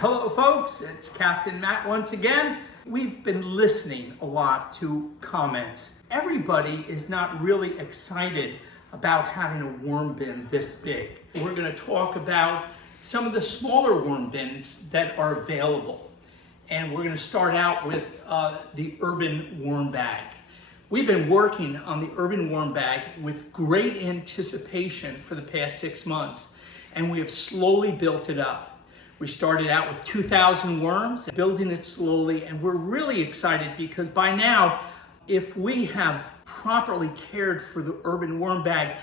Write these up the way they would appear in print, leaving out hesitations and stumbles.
Hello folks, it's Captain Matt once again. We've been listening a lot to comments. Everybody is not really excited about having a worm bin this big. We're going to talk about some of the smaller worm bins that are available. And we're going to start out with the Urban Worm Bag. We've been working on the Urban Worm Bag with great anticipation for the past 6 months, and we have slowly built it up. We started out with 2,000 worms, building it slowly, and we're really excited because by now, if we have properly cared for the Urban Worm Bag,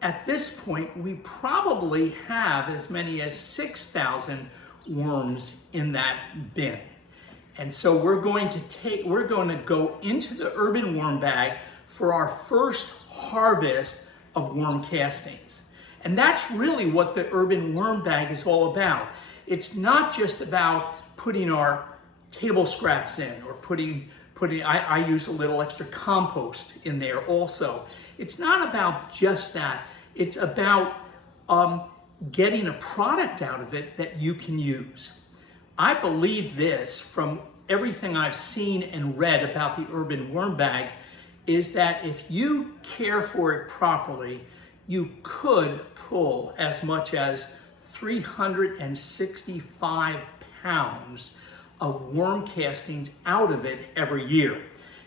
at this point, we probably have as many as 6,000 worms in that bin. And so we're going to go into the Urban Worm Bag for our first harvest of worm castings. And that's really what the Urban Worm Bag is all about. It's not just about putting our table scraps in or I use a little extra compost in there also. It's not about just that. It's about getting a product out of it that you can use. I believe this from everything I've seen and read about the Urban Worm Bag is that if you care for it properly, you could pull as much as 365 pounds of worm castings out of it every year.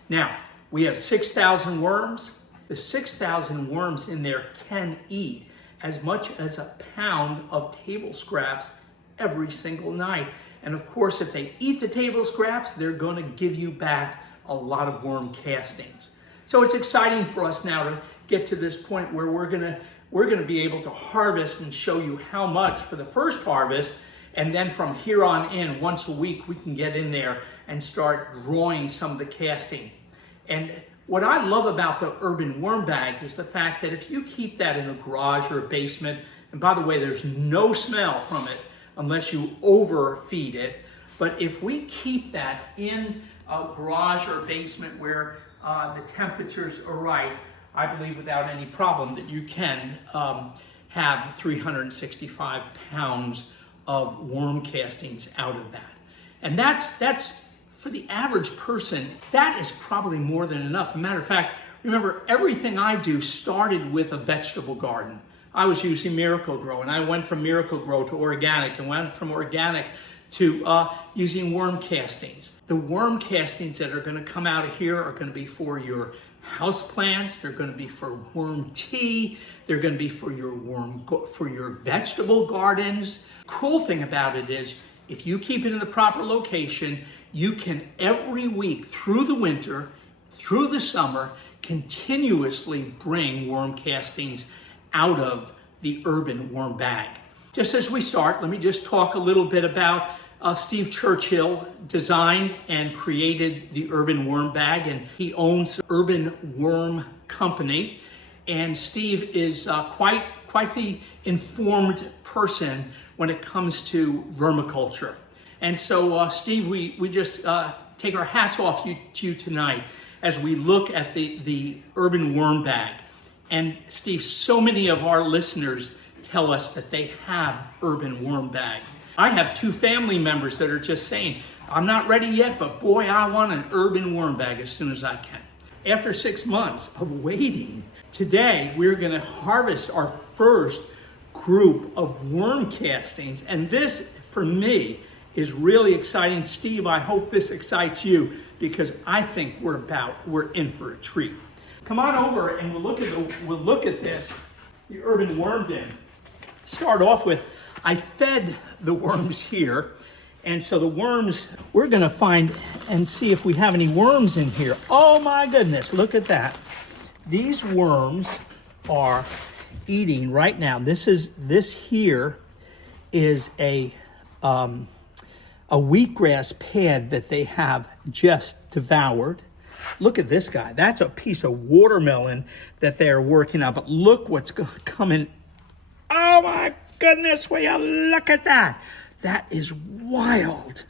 Now, we have 6,000 worms. The 6,000 worms in there can eat as much as a pound of table scraps every single night. And of course, if they eat the table scraps, they're going to give you back a lot of worm castings. So it's exciting for us now to get to this point where we're going to be able to harvest and show you how much for the first harvest, and then from here on in, once a week, we can get in there and start drawing some of the casting. And what I love about the Urban Worm Bag is the fact that if you keep that in a garage or a basement, and by the way, there's no smell from it unless you overfeed it, but if we keep that in a garage or a basement where the temperatures are right, I believe without any problem that you can have 365 pounds of worm castings out of that. And that's for the average person, that is probably more than enough. As a matter of fact, remember, everything I do started with a vegetable garden. I was using Miracle-Gro, and I went from Miracle-Gro to organic, and went from organic to using worm castings. The worm castings that are going to come out of here are going to be for your house plants. They're going to be for worm tea. They're going to be for your vegetable gardens. Cool thing about it is, if you keep it in the proper location, you can every week through the winter, through the summer, continuously bring worm castings out of the Urban Worm Bag. Just as we start, let me just talk a little bit about Steve Churchill designed and created the Urban Worm Bag, and he owns Urban Worm Company. And Steve is quite the informed person when it comes to vermiculture. And so, Steve, we just take our hats off to you tonight as we look at the Urban Worm Bag. And Steve, so many of our listeners tell us that they have Urban Worm Bags. I have 2 family members that are just saying, I'm not ready yet, but boy, I want an Urban Worm Bag as soon as I can. After 6 months of waiting, today we're going to harvest our first group of worm castings. And this, for me, is really exciting. Steve, I hope this excites you because I think we're in for a treat. Come on over and we'll look at this, the Urban Worm Bin. Start off with, I fed the worms here, and so the worms, we're gonna find and see if we have any worms in here. Oh my goodness, look at that. These worms are eating right now. This here is a wheatgrass pad that they have just devoured. Look at this guy. That's a piece of watermelon that they're working on, but look what's coming. Oh my goodness, will you look at that? That is wild.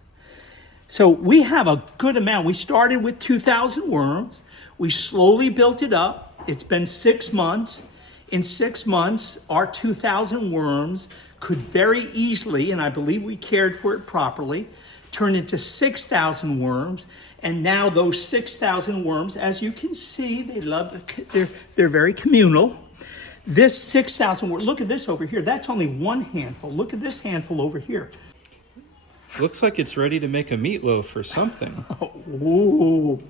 So we have a good amount. We started with 2,000 worms. We slowly built it up. It's been 6 months. In 6 months, our 2,000 worms could very easily, and I believe we cared for it properly, turn into 6,000 worms. And now those 6,000 worms, as you can see, they're very communal. This 6,000 worms, look at this over here. That's only one handful. Look at this handful over here. Looks like it's ready to make a meatloaf or something. Ooh.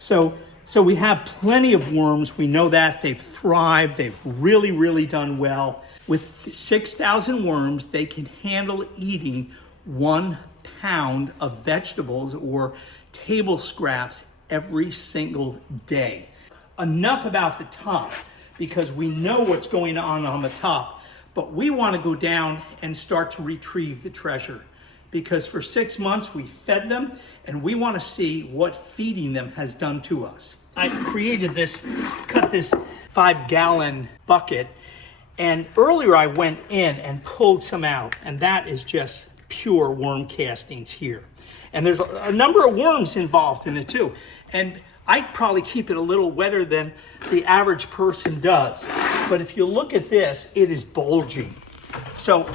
So we have plenty of worms. We know that. They've thrived. They've really, really done well. With 6,000 worms, they can handle eating 1 pound of vegetables or table scraps every single day. Enough about the top, because we know what's going on the top, but we want to go down and start to retrieve the treasure, because for 6 months we fed them and we want to see what feeding them has done to us. I created this, cut this 5-gallon bucket, and earlier I went in and pulled some out, and that is just pure worm castings here. And there's a number of worms involved in it too. And I probably keep it a little wetter than the average person does. But if you look at this, it is bulging. So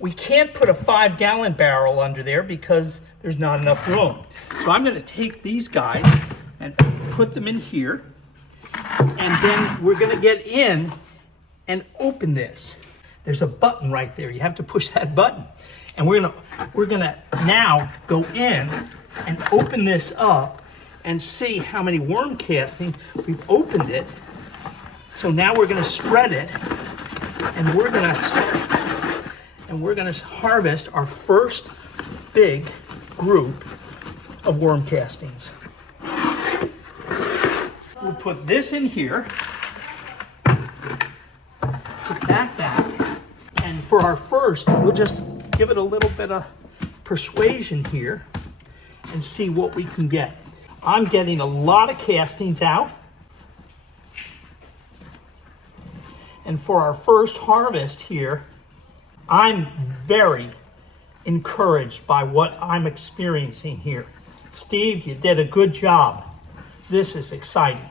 we can't put a 5-gallon barrel under there because there's not enough room. So I'm gonna take these guys and put them in here. And then we're gonna get in and open this. There's a button right there. You have to push that button. And we're gonna now go in and open this up and see how many worm castings. We've opened it. So now we're gonna spread it, and we're gonna harvest our first big group of worm castings. We'll put this in here, put that back, and for our first, we'll just give it a little bit of persuasion here and see what we can get. I'm getting a lot of castings out. And for our first harvest here, I'm very encouraged by what I'm experiencing here. Steve, you did a good job. This is exciting.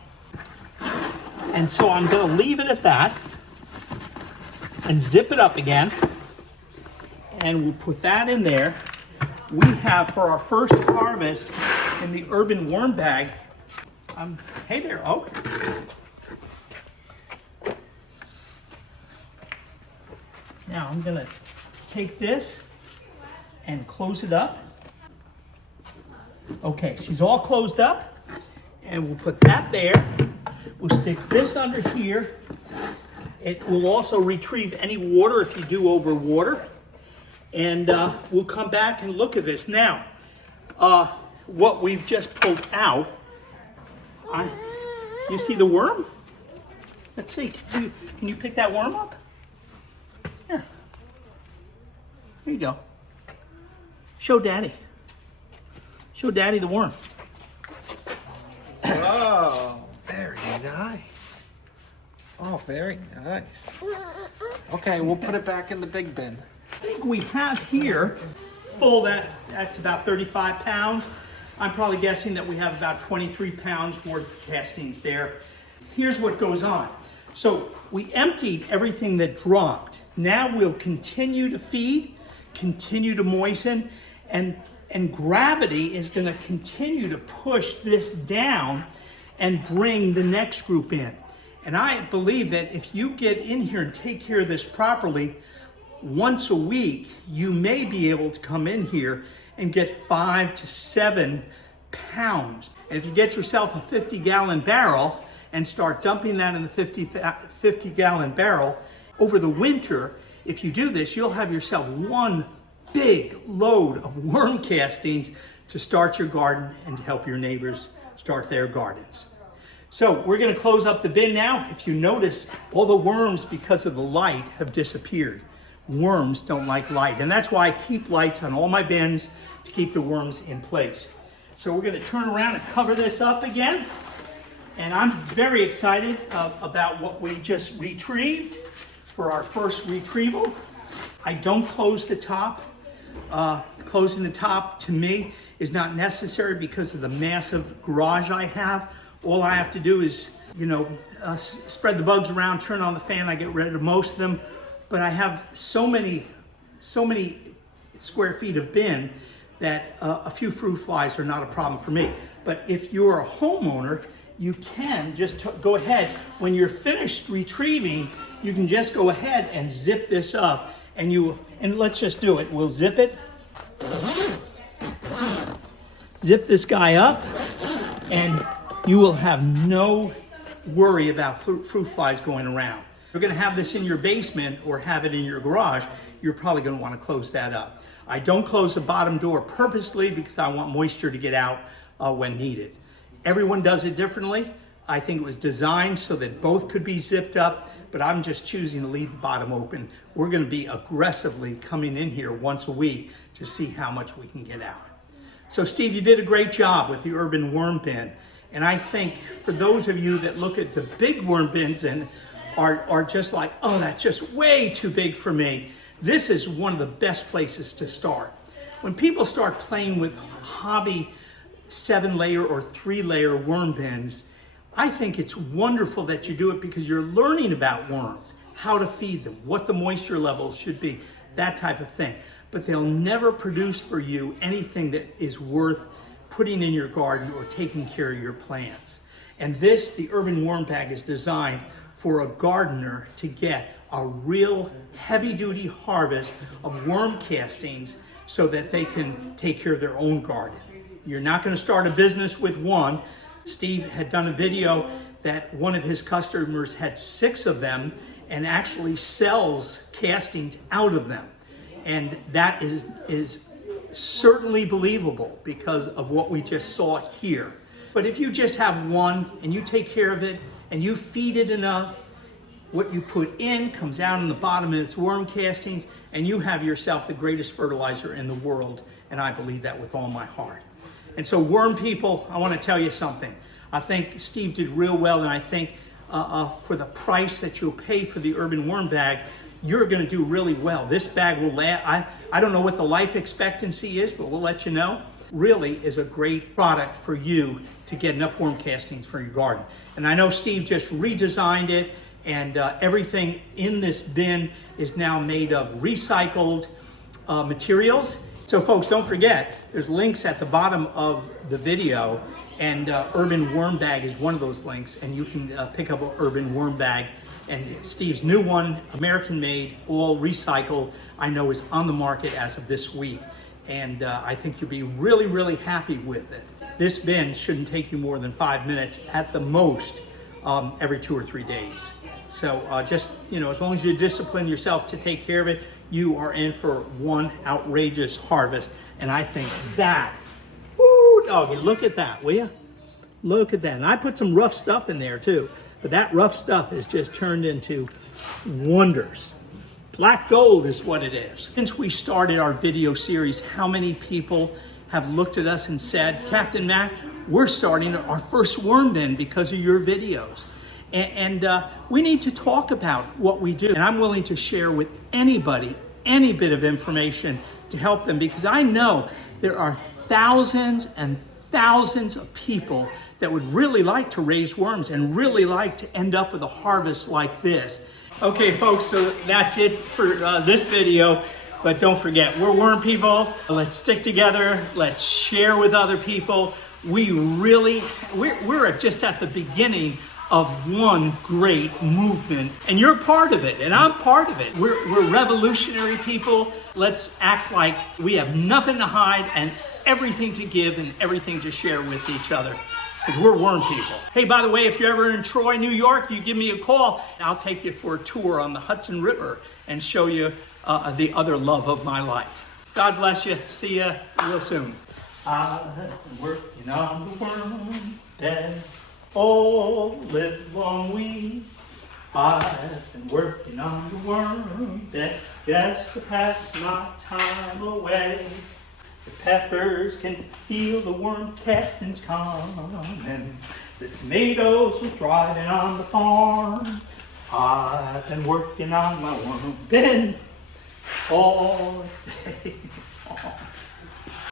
And so I'm gonna leave it at that and zip it up again. And we'll put that in there. We have for our first harvest in the urban worm bag. Hey there, Oak. Now I'm gonna take this and close it up. Okay, she's all closed up. And we'll put that there. We'll stick this under here. It will also retrieve any water if you do over water. And we'll come back and look at this. Now, what we've just pulled out, you see the worm? Let's see, can you pick that worm up? Here, here you go. Show Daddy. Show Daddy the worm. Oh, very nice. Oh, very nice. Okay, we'll put it back in the big bin. I think we have here full, that's about 35 pounds. I'm probably guessing that we have about 23 pounds worth of castings there. Here's what goes on. So we emptied everything that dropped. Now we'll continue to feed, continue to moisten, and gravity is gonna continue to push this down and bring the next group in. And I believe that if you get in here and take care of this properly, once a week, you may be able to come in here and get 5 to 7 pounds. And if you get yourself a 50-gallon barrel and start dumping that in the 50-gallon barrel, over the winter, if you do this, you'll have yourself one big load of worm castings to start your garden and to help your neighbors start their gardens. So we're gonna close up the bin now. If you notice, all the worms, because of the light, have disappeared. Worms don't like light, and that's why I keep lights on all my bins to keep the worms in place. So we're gonna turn around and cover this up again. And I'm very excited about what we just retrieved for our first retrieval. I don't close the top. Closing the top, to me, is not necessary because of the massive garage I have. All I have to do is, spread the bugs around, turn on the fan, I get rid of most of them. but I have so many square feet of bin that a few fruit flies are not a problem for me. But if you're a homeowner, you can just go ahead, when you're finished retrieving, you can just go ahead and zip this up, and let's just do it. We'll zip it. Zip this guy up, and you will have no worry about fruit flies going around. If you're gonna have this in your basement or have it in your garage, you're probably gonna wanna close that up. I don't close the bottom door purposely because I want moisture to get out when needed. Everyone does it differently. I think it was designed so that both could be zipped up, but I'm just choosing to leave the bottom open. We're gonna be aggressively coming in here once a week to see how much we can get out. So Steve, you did a great job with the urban worm bin. And I think for those of you that look at the big worm bins and are just like, oh, that's just way too big for me, this is one of the best places to start. When people start playing with hobby 7-layer or 3-layer worm bins, I think it's wonderful that you do it because you're learning about worms, how to feed them, what the moisture levels should be, that type of thing. But they'll never produce for you anything that is worth putting in your garden or taking care of your plants. And this, the Urban Worm Bag, is designed for a gardener to get a real heavy-duty harvest of worm castings so that they can take care of their own garden. You're not going to start a business with one. Steve had done a video that one of his customers had 6 of them and actually sells castings out of them. And that is certainly believable because of what we just saw here. But if you just have one and you take care of it and you feed it enough, what you put in comes out in the bottom of its worm castings, and you have yourself the greatest fertilizer in the world. And I believe that with all my heart. And so worm people, I want to tell you something. I think Steve did real well, and I think for the price that you'll pay for the Urban Worm Bag, you're going to do really well. This bag will last. I don't know what the life expectancy is, but we'll let you know. Really is a great product for you to get enough worm castings for your garden. And I know Steve just redesigned it, and everything in this bin is now made of recycled materials. So folks, don't forget, there's links at the bottom of the video, and Urban Worm Bag is one of those links, and you can pick up an Urban Worm Bag. And Steve's new one, American made, all recycled, I know is on the market as of this week. And I think you'll be really, really happy with it. This bin shouldn't take you more than 5 minutes at the most every 2 or 3 days. So just, as long as you discipline yourself to take care of it, you are in for one outrageous harvest. And I think that, woo, doggy, look at that, will you? Look at that. And I put some rough stuff in there too. But that rough stuff is just turned into wonders. Black gold is what it is. Since we started our video series, how many people have looked at us and said, Captain Mac, we're starting our first worm bin because of your videos. And we need to talk about what we do. And I'm willing to share with anybody any bit of information to help them, because I know there are thousands and thousands of people that would really like to raise worms and really like to end up with a harvest like this. Okay, folks, so that's it for this video. But don't forget, we're worm people. Let's stick together. Let's share with other people. We're just at the beginning of one great movement, and you're part of it, and I'm part of it. We're revolutionary people. Let's act like we have nothing to hide and everything to give and everything to share with each other. Because we're worm people. Hey, by the way, if you're ever in Troy, New York, you give me a call. I'll take you for a tour on the Hudson River and show you the other love of my life. God bless you. See you real soon. I've been working on the worm bed all live long week. I've been working on the worm bed just to pass my time away. The peppers can feel the worm castings coming. The tomatoes are thriving on the farm. I've been working on my worm bin all day long.